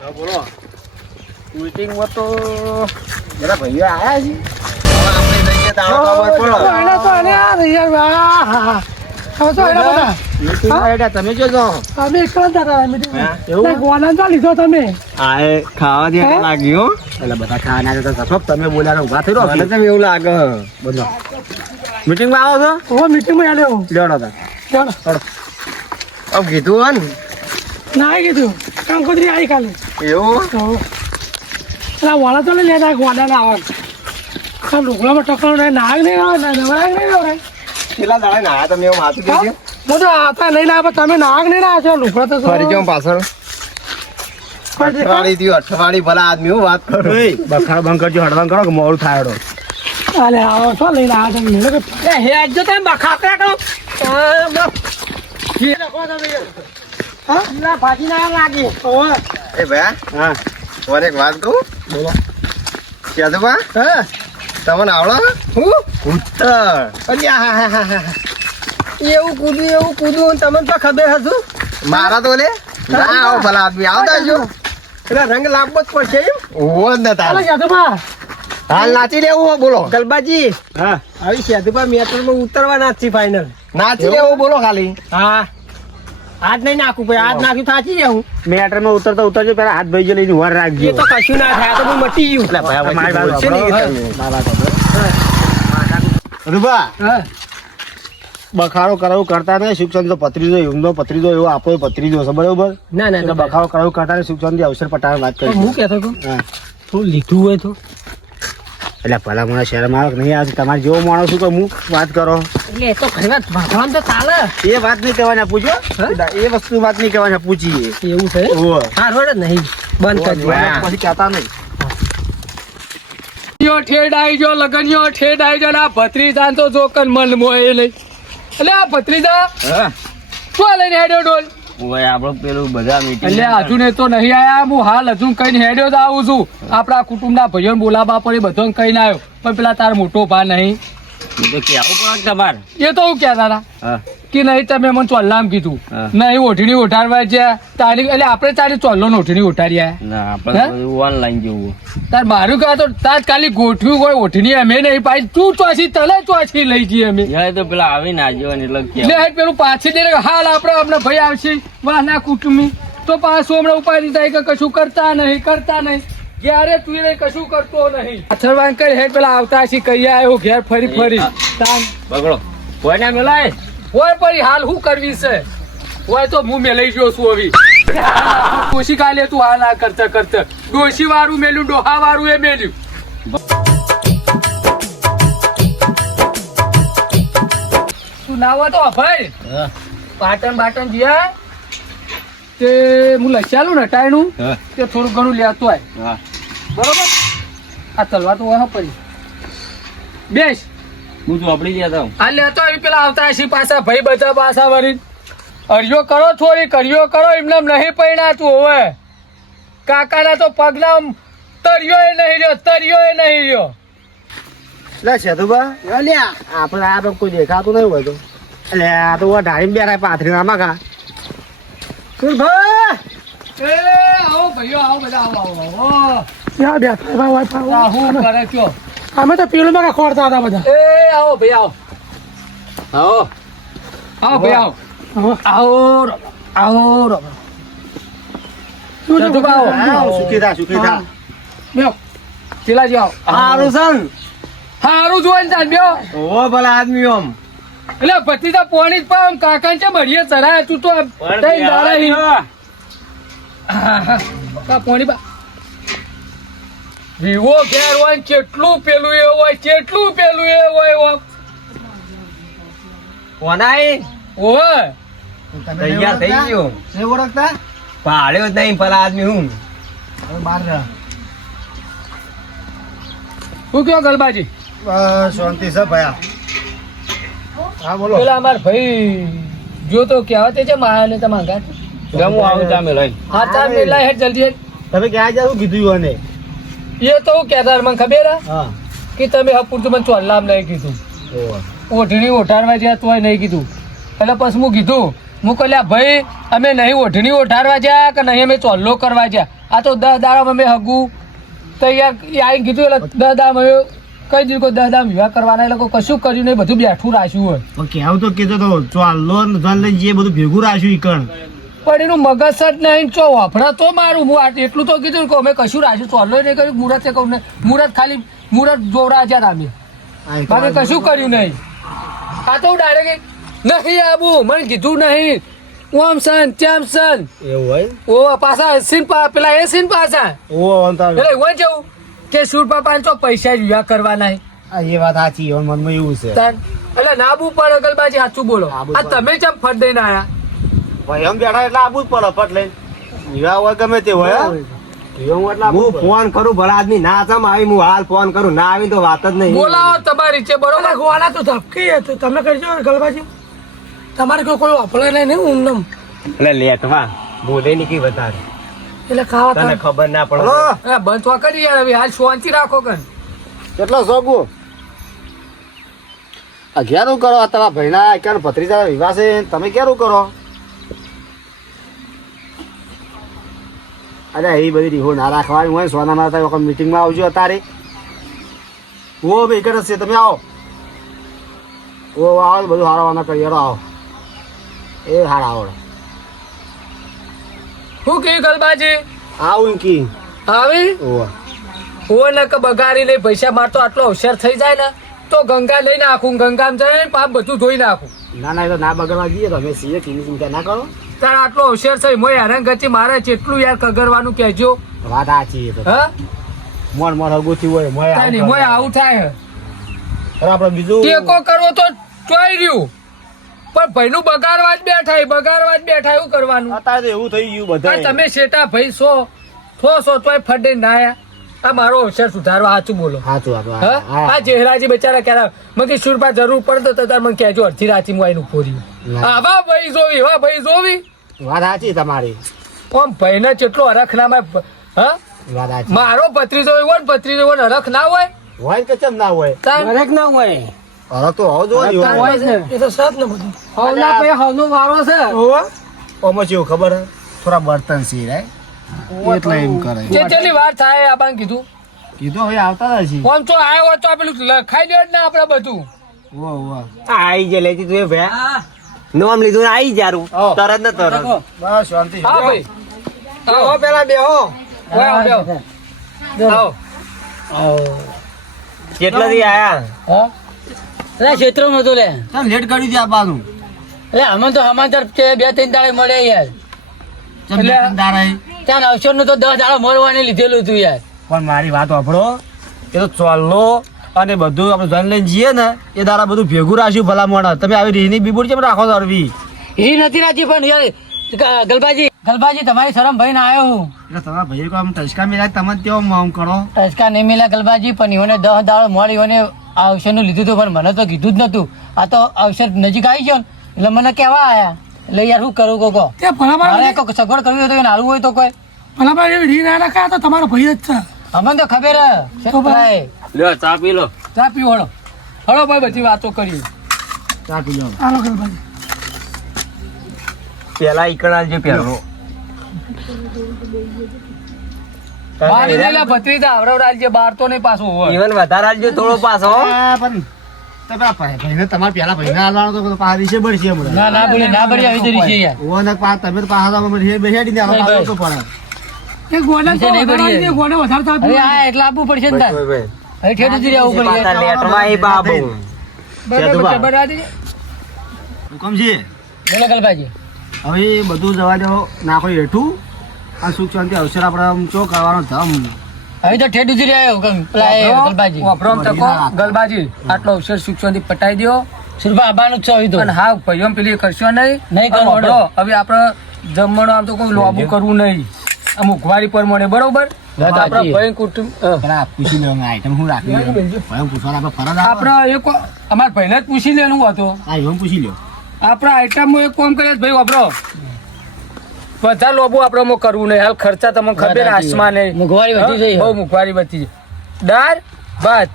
બોલો. મીટિંગમાં તો જરા ભાઈઓ આયા છે? બધા meeting માં. બધા બધો આવો છો? ઓ મીટિંગમાં આવ્યો કીધું ના. કીધું. કંકોત્રી આવી કાલે એવું? તો પેલા વાળા તો લઈ લેતા ગોડા ના આવે. આ લુગડામાં ટકરો નહીં નાગ નહીં આવે ને નવરાગ નહીં આવે. પેલા દાડા ના તમે એવું માથું દેજો હું તો આતા લઈને આવે તમે નાગ નહીં ના છો લુગડા તો ફરી જાઉં પાછળ. અઠવાડી થયું અઠવાડી ભલા આદમી હું વાત કરું. બખાડ બંધ કરજો હળવંગ કરો કે મોડું થાય. અલે આવો છો લઈને આવે છે મેળો કે તમે બખાકરા કરો. હા ના ભાજી ના લાગે. ઓય. એ ભાઈ હા. મને એક વાત કહું? બોલો. યાદુબા હા? તમને આવડો? હું? ઉત્તર. અલ્યા હા હા હા હા. એવું કૂદું એવું કૂદું તમને તો ખબર હતું મારા તો લે ના આવો ભલા આદમી આવતા જો એટલે રંગ લાવવો જ પડશે એમ. ઓવો જ નતા ચાલો યાદુભા હાલ નાચી લેવું બોલો. ગલબાજી. હા. આવી સેતુપા મેટ્રોમાં ઉતરવાના જ છે ફાઇનલ નાચી લેવું બોલો ખાલી. હા. આજ નહીં નાખું ભાઈ હાથ નાખ્યું થાચી જાઉં મેટરમાં ઉતરતા ઉતરજો પેલા હાથ ભાઈ લઈને ઊભા રાખજો. એ તો કશું ના થાય તો હું મટી ગયું. એટલે ભાઈ મારી વાત છે નહીં રૂબા હા. બખાડો કરાવું કરતા નહીં તો પત્રીજો એમનો પત્રીજો એવો આપો પત્રીજો છે બરોબર ના ના બખાડો કરાવું કરતા નહીં સુખચંદ અવસર પટાવે વાત કરી હું કહેતો હતો હા. લીધું હોય તો. એટલે ભલા મને શહેરમાં આવે નહીં આવે તમારે જેવો માણસ છું કે હું વાત કરો. એટલે એ તો ઘણી વાત ભગવાન તો ચાલે. એ વાત નહીં કહેવાના પૂછો. એ વસ્તુ વાત નહીં કહેવાના પૂછીએ. એવું છે. હા રોડ નહીં. બંધ કરી ઓહો, પછી કહેતા નહીં. યો ઠેડ આવી જો લગનયો ઠેડ આવી જો ને આ ભત્રીજા તો જોકન મન મોય નહીં એટલે આ ભત્રીજા શું લઈને હેડ્યો ડોલ? ઓય આપણો પેલું બધા meeting એટલે હજુ ને. તો નહીં આયા હું હાલ હજુ કઈ હેડ્યો જ આવું છું. આપણા કુટુંબના ભાઈઓ બોલાવા પડે બધો કઈ આવ્યો પણ પેલા તાર મોટો ભા નહીં. તો કેવું પડે તમારે? એ તો હું કહેતા હતા. હા. કે નહીં તમે મને ચોલ્લામ કીધું. નહીં ઓઢણી ઉઠાડવા છે. તારી એટલે આપણે તારી ચોલ્લો ને ઓઢણી ઉઠાડ્યા? ઓનલાઈન જેવું તાર મારું કહા તો તાર ખાલી ગોઠવ્યું હોય ઓઢણી અમે નહીં પાછી તું ચોસી તલે ચોસી લઈ જઈએ અમે. તો પેલા આવી ના જવાની એટલે પેલું પાછી દે હાલ આપણે અમને ભાઈ આવશે. વાહ ના કુટુંબી. તો પાછું હમણાં ઉપાડી દીધા કે કશું કરતા નહીં કરતા નહીં. ક્યારે તું એને કશું કરતો નહીં. પાછળ વાંક કરી હેડ પેલા આવતા છે કઈ આવ્યો ઘેર ફરી ફરી. તાન. બગડો. કોઈને મેલાય? હોય પરી હાલ શું કરવી છે? હોય તો હું મેલાઈ ગયો છું હવે. ડોશી કાલે તું હાલ ના કરતા કરતા. ડોશી વાળું મેલ્યું ડોહા વાળું એ મેલ્યું. તું ના હોય તો ભાઈ પાટણ બાટણ જ્યાં તે હું લખ્યાલું ને ટાયણું તે થોડું ઘણું લેતો હોય બરોબર? આ તલવા તો હોય પડી બેસ. હું તો આપડી જતા હું આ લેતો આવી પેલા આવતા હશે પાછા ભાઈ બધા પાછા વરી અરિયો કરો થોડી કર્યો કરો એમને નહીં પૈણાતું હવે. કાકાના તો પગલા તરિયો એ નહીં રહ્યો તરિયો એ નહીં રહ્યો. લે સેતુબા અલ્યા આપણે આ તો કોઈ દેખાતું નહીં હોય તો. એટલે આ તો આ ઢાળી બેઠા પાથરી નામાં કા ભાઈ? એ આવો ભાઈઓ આવો બધા આવો આવો આવો. આ હું કરે કયો? અમે તો પીળું માં ખોરતા હતા બધા. એ આવો ભાઈ આવો. આવો. આવો ભાઈ આવો. આવો. આવો સતુભા આવો. સુખી થા સુખી થા. બેહો. શીલાજી આવો. હારું સન હારું જોઈને ચાલ બેહો ઓ ભલા આદમી ઓમ. એટલે ભત્રીજા પોણી જ કાકા છે બળીએ ચડાય તું તો તઈ દાડા હી. કા પોણી વિવો ઘેર હોય ને કેટલું પેલું એ હોય કેટલું પેલું એ હોય ઓ. કોનાય ઓય તૈયાર થઈ ગયો. નહીં ઓળખતા? પાડ્યો જ નહીં પેલા આદમી હું. હવે બહાર રહે. શું કયો ગલબાજી? શાંતિ છે ભયા. હા બોલો. પેલા અમાર ભાઈ જો તો કહેવા તે છે માયા ને તમારા ઘાટ ગમું આવું તમે લઈ હા તાર પેલા હેડ જલ્દી. તમે ક્યાં જાવ કીધું એને એ તો હું કહેતા મને ખબર હા કે તમે હપુરતું મને ચોલ્લામ નહીં કીધું. ઓઢણી ઓઢારવા જ્યાં તોય નહીં કીધું. એટલે પછી હું કીધું હું કહ્યું ભાઈ અમે નહીં ઓઢણી ઓઢારવા જ્યાં કે નહીં અમે ચોલ્લો કરવા જ્યાં? આ તો દસ દાડા અમે હગું તૈયાર એ આવીને કીધું એટલે દસ દામ અમે કઈ દીધું કે દસ દામ વિવાહ કરવાના એટલે કોઈ કશું કર્યું નહીં બધું બેઠું રાખ્યું હોય. કેવું તો કીધું તો ચોલ્લો ધન લઈને જે બધું ભેગું રાખ્યું ઈ કણ? પણ એનું મગજ જ નહીં. ચો વાપરા તો મારું. હું એટલું તો કીધું કે અમે કશું રાજુ ચોલ્લો નહીં કર્યું. મુહૂર્ત એ કહું ને મુહૂર્ત ખાલી મુહૂર્ત જોવડા છે અમે. મારે કશું કર્યું નહીં. આ તો ડાયરેક્ટ નહીં આબુ. મને કીધું નહીં. ઓમ સન તેમ સન. એવું હોય? ઓ પાછા સીન પા પેલા એ સીન પાછા. ઓ અંતા એટલે એવું જવું કે સુરપા તો પૈસા જ વિવાહ કરવાના આ એ વાત સાચી મનમાં એવું છે. એટલે નાબુ પણ અગલબાજી સાચું બોલો. આ તમે કેમ ફટ દઈને આયા? ભાઈ એમ બેઠા એટલે આબુ જ પડે પટ લઈને. વિવાહ હોય ગમે તે હોય હા? ફોન કરું ભલા આદમી ના ચમ આવી હું હાલ ફોન કરું. ના આવી તો વાત જ નહીં. બોલાવો તમારી છે બરોબર? અરે તો ધપકી હતી તમે કરજો ગલબાજી તમારે કોઈ કોઈ વાપરે નહીં ને ઊંઘમ એટલે લેટવા. બોલે નહીં કઈ વધારે. એટલે ખાવા તને ખબર ના પડે. બંધ કરી યાર હવે હાલ શાંતિ રાખો કન કેટલો આ ક્યારું કરો તમારા ભાઈના ક્યારે ભત્રીજા વિવાહ છે તમે ક્યારું કરો? અરે એ બધી રીહો ના રાખવાની હોય સોના થાય વખત મીટિંગમાં આવજો અત્યારે. ઓ ભાઈ કરે છે તમે આવો. ઓ આવો બધું હારા વાના કરી હેરો આવો. એ હારા આવડે. શું કે ગલબાજી? આવું કી. આવી? ઓ. ઓ ને કે બગાડી લઈ પૈસા મારતો આટલો હોશિયાર થઈ જાય ને તો ગંગા લઈ નાખું ગંગામાં જઈને પાપ બધું ધોઈ નાખું. ના ના એ તો ના બગડવા જઈએ તમે સીએ કીની ચિંતા ના કરો? તાર આટલો હોશિયાર થઈ મોય હેરાન ગતિ મારે જેટલું યાર કગરવાનું કહેજો. વાત સાચી હા? મન મન હગુથી હોય મોય તાર નહીં, મોય આવું થાય. આપણે બીજું ટેકો કરવો તો ચોઈ રહ્યું. પણ ભાઈનું બગાડવા જ બેઠા એ બગાડવા જ બેઠા એવું કરવાનું? અત્યારે એવું થઈ ગયું બધા તમે શેટા ભાઈ છો? થો છો તોય ફડે નાયા આ મારો હોશિયાર સુધારવા સાચું બોલો. સાચું હા? આ જેહરાજી બચારા ક્યારે મને સુરપા જરૂર પડે તો તાર મને કહેજો અડધી રાતી હું આવીને ઊભો રહ્યો. ના. હા ભાઈ જોવી વાહ ભાઈ જોવી. વાત સાચી તમારી. આમ ભાઈને જેટલો હરખ ના હોય હા? વાત સાચી. મારો ભત્રીજો એવો ને ભત્રીજો એવો હરખ ના હોય? હોય કે કેમ ના હોય? તાર ના હોય. અરે તો હોવ જોઈએ. હોય જ એ તો સત ને બધું. હવના પે હવનો વારો છે. ઓમાં ખબર થોડા બર્તન સી રે એટલે એમ કરે. જે જેની વાત થાય આપણને કીધું. કીધું હવે આવતા નથી આમ તો આવ્યો તો આ પેલું લખાઈ દે ને આપણે બધું. આઈ જે લેતી તું એ ભયા નોમ લીધું ને આઈ જારું. તરત ને તરત. બસ શાંતિ. હા ભાઈ. આવો પેલા બેહો આવો. કેટલા થી આયા? હા? ક્ષેત્ર હતું લે. ચાલ લેટ કરી દે આ બાજુ એટલે અમે તો સમાચાર છે બે ત્રણ દાડે મળે યાર. ત્યાં અવસરનું તો દસ દાડા મળવાની લીધેલું હતું યાર. પણ મારી વાત સાંભળો એ તો ચોલ્લો અને બધું આપણે ધન લઈને જઈએ ને એ દારા બધું ભેગું રાખ્યું ભલા મોણા તમે આવી રીની બીબુડ કેમ રાખો છો અરવી? એ નથી રાખી પણ યાર ગલબાજી. ગલબાજી તમારી શરમ ભાઈ ને આવ્યો હું. એટલે તમારા ભાઈ કો આમ ટચકા મિલા તમે તેવો આમ કરો? ટચકા નહીં મિલા ગલબાજી પણ ઈઓને દસ દાળ મળી ઈવને આ અવસરનું લીધું હતું પણ મને તો કીધું જ નતું આ તો ઔષધ નજીક આવી ગયો ને એટલે મને કેવા આયા? એટલે યાર શું કરું કોકો સગવડ કરવી હોય તો એને હોય તો કોઈ. ભલાભાઈ એવી રી ના રાખા તો તમારો ભાઈ જ છે. અમને તો ખબર ભાઈ. લ્યો ચા પી લો. ચા પીવો હળો હળો ભાઈ બધી વાતો કરી ચા પી લો. હાલો ગલબાજી પેલા ઈકડા જે પહેરો ભત્રીજા જે બાર તો નહીં પાછું હોય. ઈવન વધારે આલજો થોડો પાછો. પણ તો પેલા ભાઈ- ભાઈને તમારા પેલા ભાઈને હાલવાનો તો પાછા દિવસે બળશે ના ના બોલી ના બોલી આવી જરી છે યાર. ઓવો ને પા- તમે તો તો અમે બેસાડી દે, આમાં તો પડે. એ ગોડા તો નહીં વધારે ભરીએ. આવી દે, ગોડા વધારે તો અરે આ એટલે આપવું પડશે ને તાર. ભાઈ હવે ઠેઠ જ રહેવું પડશે પાછા લેટવા એ બાબુ બરાબર બરાબર રાજી બોલો ગલબાજી હવે બધું જવા દો. નાખો હેઠું. આ સુખ શાંતિ અવસર આપણે આમ ચો કરવાનો ધમ. હવે તો ઠેઠ ઉતરી રહ્યા હુકમ પેલા એ ગલબાજી વાપરો તકો ગલબાજી આટલો અવસર સુખશાંતિ પટાઈ દ્યો. સુરભા આબાનું જ છે હવે તો. અને હા ભાઈઓ પેલી કરશો નહીં. નહીં કરો. હવે આપણે જમવાનું આમ તો કોઈ લોબુ કરવું નહીં. આ મુખવારી પર મળે બરોબર? ભાઈ પૂછી લેવાનું હતું પૂછી લ્યો. આપણા એક કામ કરીએ ભાઈ વાપરો. બધા લોબો આપણે માં કરવું નહીં. હાલ ખર્ચા તમને ખબર આસમાન. નહીં મોંઘવારી વધી ગઈ બહુ મોંઘવારી વધી છે દાળ ભાત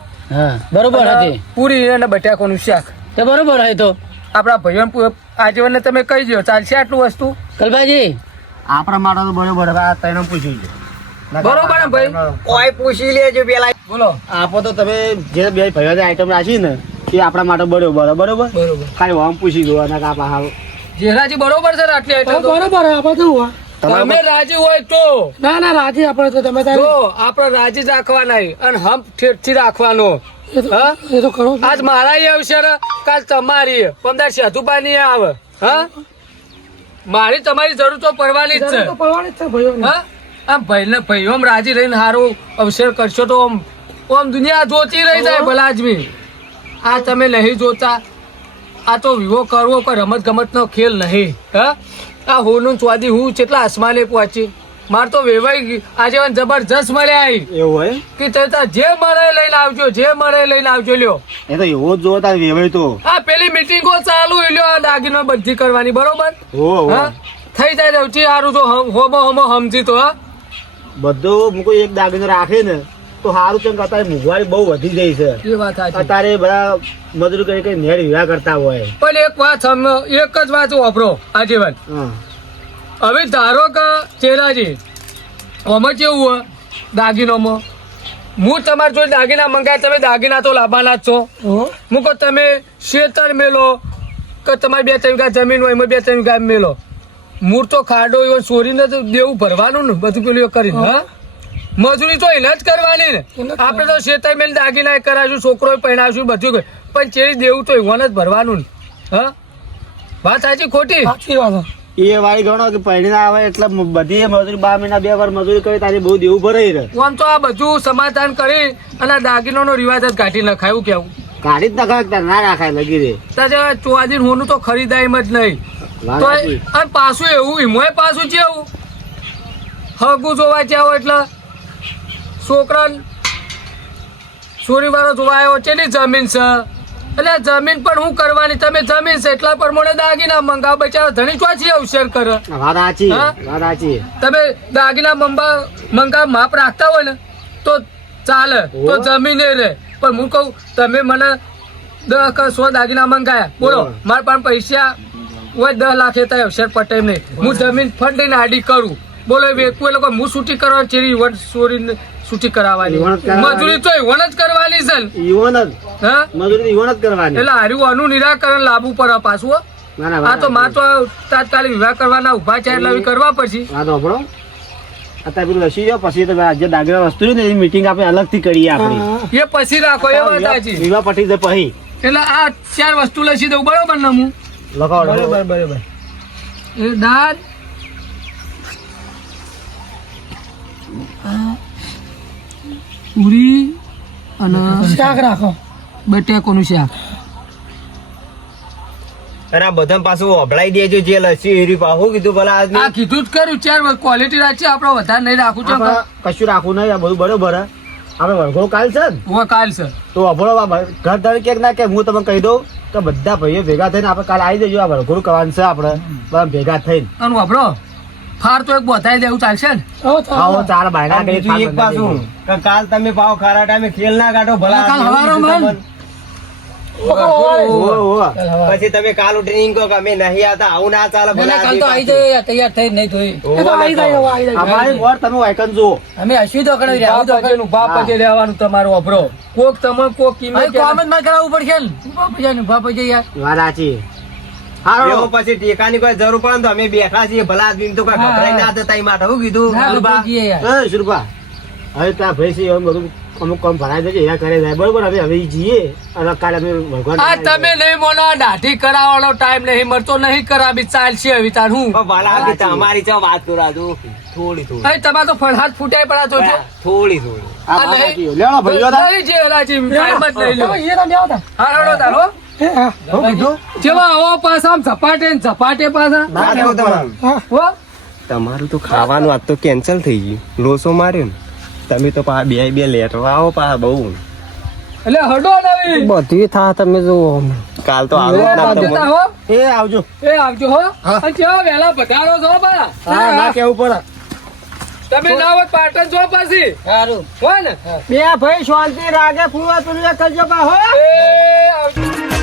બરોબર હતી પૂરી અને બટાકાનું શાક. તે બરોબર હોય તો. આપણા ભાઈઓ આજીવનને તમે કહી દો ચાલશે આટલું વસ્તુ? કલભાજી આપણા માટે તો બરોબર હવે આ પૂછ્યું છે. બરોબર ને ભાઈ? કોઈ પૂછી લેજો પેલા. બોલો. આપો તો તમે જે બે ભાઈઓને આઈટમ રાખી ને એ આપણા માટે બરોબર બરોબર? બરોબર. ખાલી આમ પૂછી દો અને કાપા હાલ જેરાજી બરોબર છે આટલી આઈટમ બરોબર આપણે તો તમે રાજી હોય તો. ના ના રાજી આપણે તો તમે તો આપણે રાજી રાખવાના અને હમ ઠેઠથી રાખવાનો. એ તો- હા? એ તો કરો આજ મારા આવશે ને કાલ તમારી. પંદર સેતુબા ની આવે. હા? મારી તમારી જરૂર તો પડવાની જ છે. પડવાની જ છે ભાઈઓને. હા? આમ ભાઈને ભાઈઓમ રાજી રહીને સારું અવસર કરશો તો આમ આમ દુનિયા જોતી રહી જાય ભલા આદમી આ તમે નહીં જોતા. આ તો વિવો કરવો કોઈ રમત ગમતનો ખેલ નહીં હા? આ હોનું ચોદી હું કેટલા આસમાને પહોંચી? માર તો વેવાઈ આજે મને જબરજસ્ત મળ્યા આવી એવું હોય? કે તે તાર જે મળે લઈને આવજો જે મળે લઈને આવજો લ્યો. એ તો એવો જ જોવો તાર વેવાઈ તો. આ પેલી મીટિંગો ચાલુ હોય લ્યો આ દાગીનો બધી કરવાની બરોબર? હો? થઈ જાય સૌથી સારું તો હમ- હોમો હોમો સમજી તો હા? બધું મૂકો એક દાગીનો રાખે ને તો સારું કેમ કે અત્યારે મોંઘવારી બહુ વધી ગઈ છે. એ વાત અત્યારે બધા મજૂર કરી કઈ નેર વિવાહ કરતા હોય. પણ એક વાત સમ એક જ વાત વાપરો આજીવન. હા. હવે ધારો કે ચેરાજી આમાં કેવું હોય દાગીનોમાં? હું તમારા જોડે દાગીના મંગાય તમે દાગીના તો લાવવાના જ છો. હું? મૂકો તમે શેતર મેલો કે તમારી બે ત્રણ વીઘા જમીન હોય એમાં બે ત્રણ વીઘા મેલો. મૂળ તો ખાડો એવો ચોરીને તો દેવું ભરવાનું ને બધું પેલું કરીને હા. મજૂરી તો એને જ કરવાની ને. આપણે તો શેતર મેલ દાગીના કરાશું છોકરો પહેરાશું બધું પણ ચેરી દેવું તો એવું જ ભરવાનું ને. હા? વાત સાચી ખોટી? સાચી વાત એ વાળી ગણો કે પહેરીને આવે એટલે બધી મજૂરી બાર મહિના બે વાર મજૂરી કરી તારી બહુ દેવું ભરાઈ રહે. આમ તો આ બધું સમાધાન કરી અને દાગીનો દાગીનોનો રિવાજ જ કાઢી નખાય એવું કેવું કાઢી જ તાર ના રાખાય લગી રે? તારે ચોવાજી હોનું તો ખરીદાય એમ જ નહીં. તો અને પાછું એવું એમાંય પાછું કેવું હગું જોવા જાવ એટલે છોકરા ચોરી જોવા આવ્યો ચેની જમીન છે? એટલે જમીન પણ હું કરવાની તમે જમીન છે એટલા પ્રમાણે દાગીના મંગા બચારા ધણી ચોથી અવસર કરે? તમે દાગીના મંગા માપ રાખતા હોય ને તો ચાલે તો. જમીને રહે પણ હું કહું તમે મને દસ કે સો દાગીના મંગાયા. બોલો. મારા પાસે પૈસા હોય દસ લાખ એ થાય અવસર પટે નહીં હું જમીન ફંડીને આડી કરું. બોલો એ લોકો હું છૂટી કરવાની ચેરી વડ ચોરીને છૂટી કરાવવાની. મજૂરી તો ઈવન જ કરવાની છે. ઈવન જ. હા? મજૂરી ઈવન જ કરવાની. એટલે હાર્યું આનું નિરાકરણ લાવવું પડે પાછું હો. આ તો માં તો તાત્કાલિક વિવાહ કરવાના ઊભા છે એટલે કરવા પછી. વાત સાંભળો અત્યારે પેલું જાઓ પછી દાગીના વસ્તુ ને એની મીટિંગ આપણે અલગથી કરીએ આપણે. એ પછી રાખો એ વાત સાચી. વિવાહ પટી જાય પછી. એટલે આ ચાર વસ્તુ લસી દઉં બરોબર ને હું લખાવો બરોબર. એ દાળ. પૂરી અને શાક રાખો. બટેકોનું શાક. અને આ બધા પાછું ઓભળાઈ દેજો જે લસ્સી એરી પાછું કીધું ભલા આ કીધું જ કરું ચાર ક્વોલિટી રાખશે આપણે વધારે નહીં રાખવું છે કશું રાખવું નહીં આ બધું બરોબર હે. આપણે વરઘોડો કાલ છે હું કાલ છે. તો અભળો આ ઘર ધારે કે ના કે હું તમને કહી દઉં કે બધા ભાઈઓ ભેગા થઈને આપણે કાલ આવી જજો આ વરઘોડું કરવાનું છે આપણે. બધા ભેગા થઈને. અને અભળો ફાર તો એક બોધાઈ દેવું ચાલશે ને? આવો ચાર બાયના બીજું એક પાછું કાલ તમે પાવ ખારા ટાઈમે ખેલ ના કાઢો ભલા કાલ હવારો મન. પછી તમે કાલ ઉઠીને કહો કે અમે નહીં આવતા આવું ના ચાલે ભલા કાલ તો આવી જાય તૈયાર થઈ નહીં તો જાય અમારી વોર તમે વાયકન જો અમે હસી તો કરાવી રહ્યા ઊભા પછી બાપ પછી રહેવાનું તમારો અભરો. કોક તમે કોક કિંમત કામ જ માં કરાવવું પડશે ને. ઊભા પૈસા બાપ ઊભા યાર. વાત સાચી. હારો પછી ટેકાની કોઈ જરૂર પડે તો અમે બેઠા છીએ ભલા આદમી તો કોઈ ગભરાઈ ના થતા એ માટે. હું કીધું? ના, ગુરુબા? તો જઈએ યાર. એ શુરભા. હવે ત્યાં ભાઈ છે એમ બધું અમુક કામ ભરાઈ દેજો એના કરે જાય. બરોબર હવે હવે જઈએ. અને કાલે અમે ભગવાન આ તમે નહીં મોનો દાઢી કરાવવાનો ટાઈમ નહીં મળતો નહીં કરાવી ચાલશે હવે તાર હું? વાલા ભલા આદમી તમારી ચા વાત કરા તું થોડી થોડી. અહીં તમાર તો ફળહાટ ફૂટાઈ પડા તો થોડી થોડી. આ વાત લેણો લેવડો તા નહીં જે હલાજી, ટાઈમ જ નહીં લો. તમે એ તમે આવતા. હા, રડો તાર, ને ના તમારું તો ખાવાનું આજ તો કેન્સલ થઈ ગયું. લોસો માર્યો ને. તમે તો પા બે બે લેટવા આવો પા બહુ. એટલે હડો નવી બધી થા તમે જો કાલ તો આવો ના હો. એ આવજો. એ આવજો હો. અને કેવા વેલા પધારો છો બા હા ના કેવું પડે. તમે ના હોત પાટણ છો પાછી. સારું. હો ને? બે ભાઈ શાંતિ રાગે ફૂવા તુલ્ય કરજો બા હો. એ આવજો.